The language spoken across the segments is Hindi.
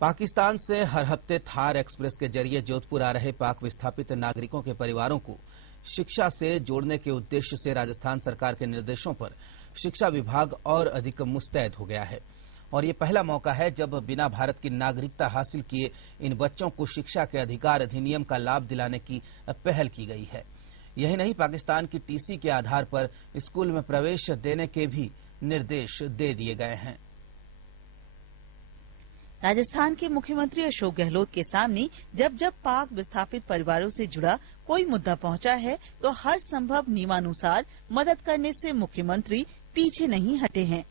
पाकिस्तान से हर हफ्ते थार एक्सप्रेस के जरिए जोधपुर आ रहे पाक विस्थापित नागरिकों के परिवारों को शिक्षा से जोड़ने के उद्देश्य से राजस्थान सरकार के निर्देशों पर शिक्षा विभाग और अधिक मुस्तैद हो गया है। और ये पहला मौका है जब बिना भारत की नागरिकता हासिल किए इन बच्चों को शिक्षा के अधिकार अधिनियम का लाभ दिलाने की पहल की गई है। यही नहीं, पाकिस्तान की टीसी के आधार पर स्कूल में प्रवेश देने के भी निर्देश दे दिए गए हैं। राजस्थान के मुख्यमंत्री अशोक गहलोत के सामने जब जब पाक विस्थापित परिवारों से जुड़ा कोई मुद्दा पहुंचा है तो हर संभव नियमानुसार मदद करने से मुख्यमंत्री पीछे नहीं हटे हैं।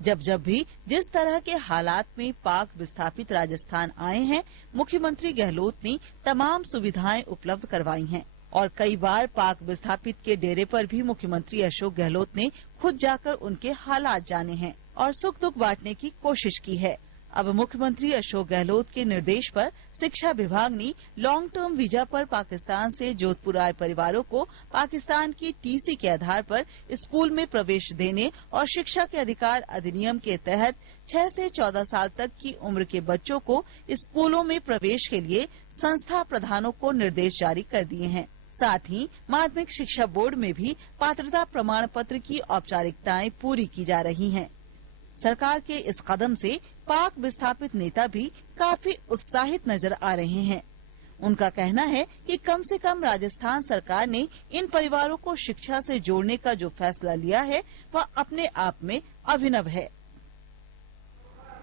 जब जब भी जिस तरह के हालात में पाक विस्थापित राजस्थान आए हैं, मुख्यमंत्री गहलोत ने तमाम सुविधाएं उपलब्ध करवाई हैं और कई बार पाक विस्थापित के डेरे पर भी मुख्यमंत्री अशोक गहलोत ने खुद जाकर उनके हालात जाने हैं और सुख दुख बांटने की कोशिश की है। अब मुख्यमंत्री अशोक गहलोत के निर्देश पर शिक्षा विभाग ने लॉन्ग टर्म वीजा पर पाकिस्तान से जोधपुर आए परिवारों को पाकिस्तान की टीसी के आधार पर स्कूल में प्रवेश देने और शिक्षा के अधिकार अधिनियम के तहत 6 से 14 साल तक की उम्र के बच्चों को स्कूलों में प्रवेश के लिए संस्था प्रधानों को निर्देश जारी कर दिए हैं। साथ ही माध्यमिक शिक्षा बोर्ड में भी पात्रता प्रमाण पत्र की औपचारिकताएं पूरी की जा रही हैं। सरकार के इस कदम से पाक विस्थापित नेता भी काफी उत्साहित नजर आ रहे हैं। उनका कहना है कि कम से कम राजस्थान सरकार ने इन परिवारों को शिक्षा से जोड़ने का जो फैसला लिया है वह अपने आप में अभिनव है।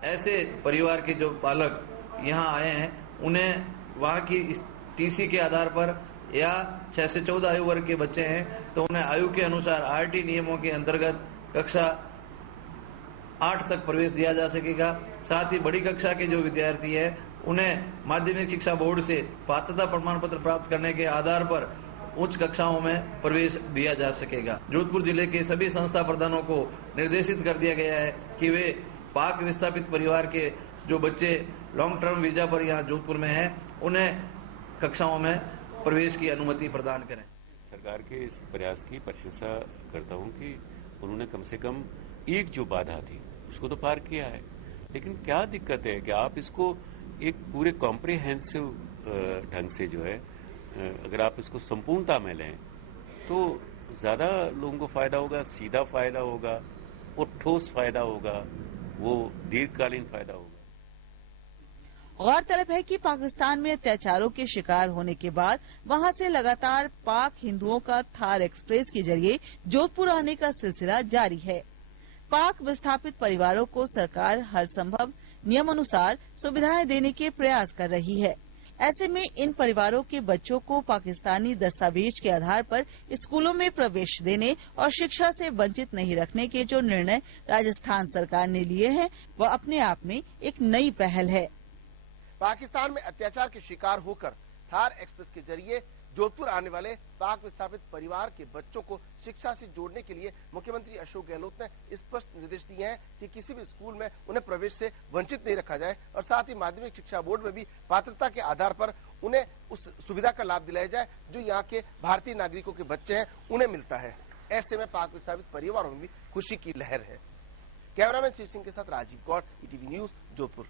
ऐसे परिवार के जो बालक यहाँ आए हैं उन्हें वहाँ की टीसी के आधार पर या 6 से 14 आयु वर्ग के बच्चे हैं तो उन्हें आयु के अनुसार आरटी नियमों के अंतर्गत कक्षा 8 तक प्रवेश दिया जा सकेगा। साथ ही बड़ी कक्षा के जो विद्यार्थी है उन्हें माध्यमिक शिक्षा बोर्ड से पात्रता प्रमाण पत्र प्राप्त करने के आधार पर उच्च कक्षाओं में प्रवेश दिया जा सकेगा। जोधपुर जिले के सभी संस्था प्रधानों को निर्देशित कर दिया गया है कि वे पाक विस्थापित परिवार के जो बच्चे लॉन्ग टर्म वीजा पर यहाँ जोधपुर में हैं उन्हें कक्षाओं में प्रवेश की अनुमति प्रदान करें। सरकार के इस प्रयास की प्रशंसा करता हूँ कि उन्होंने कम से कम एक जो बाधा थी उसको तो पार किया है, लेकिन क्या दिक्कत है कि आप इसको एक पूरे कॉम्प्रिहेंसिव ढंग से जो है अगर आप इसको संपूर्णता में लें तो ज्यादा लोगों को फायदा होगा, सीधा फायदा होगा और ठोस फायदा होगा, वो दीर्घकालीन फायदा होगा। गौरतलब है कि पाकिस्तान में अत्याचारों के शिकार होने के बाद वहां से लगातार पाक हिंदुओं का थार एक्सप्रेस के जरिए जोधपुर आने का सिलसिला जारी है। पाक विस्थापित परिवारों को सरकार हर संभव नियमानुसार सुविधाएं देने के प्रयास कर रही है। ऐसे में इन परिवारों के बच्चों को पाकिस्तानी दस्तावेज के आधार पर स्कूलों में प्रवेश देने और शिक्षा से वंचित नहीं रखने के जो निर्णय राजस्थान सरकार ने लिए हैं वह अपने आप में एक नई पहल है। पाकिस्तान में अत्याचार के शिकार होकर थार एक्सप्रेस के जरिए जोधपुर आने वाले पाक विस्थापित परिवार के बच्चों को शिक्षा से जोड़ने के लिए मुख्यमंत्री अशोक गहलोत ने स्पष्ट निर्देश दिए हैं कि किसी भी स्कूल में उन्हें प्रवेश से वंचित नहीं रखा जाए और साथ ही माध्यमिक शिक्षा बोर्ड में भी पात्रता के आधार पर उन्हें उस सुविधा का लाभ दिलाया जाए जो यहाँ के भारतीय नागरिकों के बच्चे हैं उन्हें मिलता है। ऐसे में पाक विस्थापित परिवारों में भी खुशी की लहर है। कैमरामैन शिव सिंह के साथ राजीव गौड़, ईटीवी न्यूज, जोधपुर।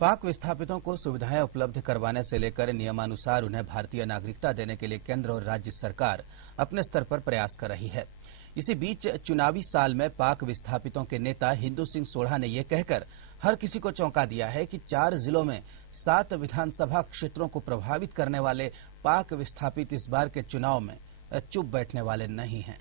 पाक विस्थापितों को सुविधाएं उपलब्ध करवाने से लेकर नियमानुसार उन्हें भारतीय नागरिकता देने के लिए केंद्र और राज्य सरकार अपने स्तर पर प्रयास कर रही है। इसी बीच चुनावी साल में पाक विस्थापितों के नेता हिंदू सिंह सोढ़ा ने यह कहकर हर किसी को चौंका दिया है कि 4 जिलों में 7 विधानसभा क्षेत्रों को प्रभावित करने वाले पाक विस्थापित इस बार के चुनाव में चुप बैठने वाले नहीं हैं।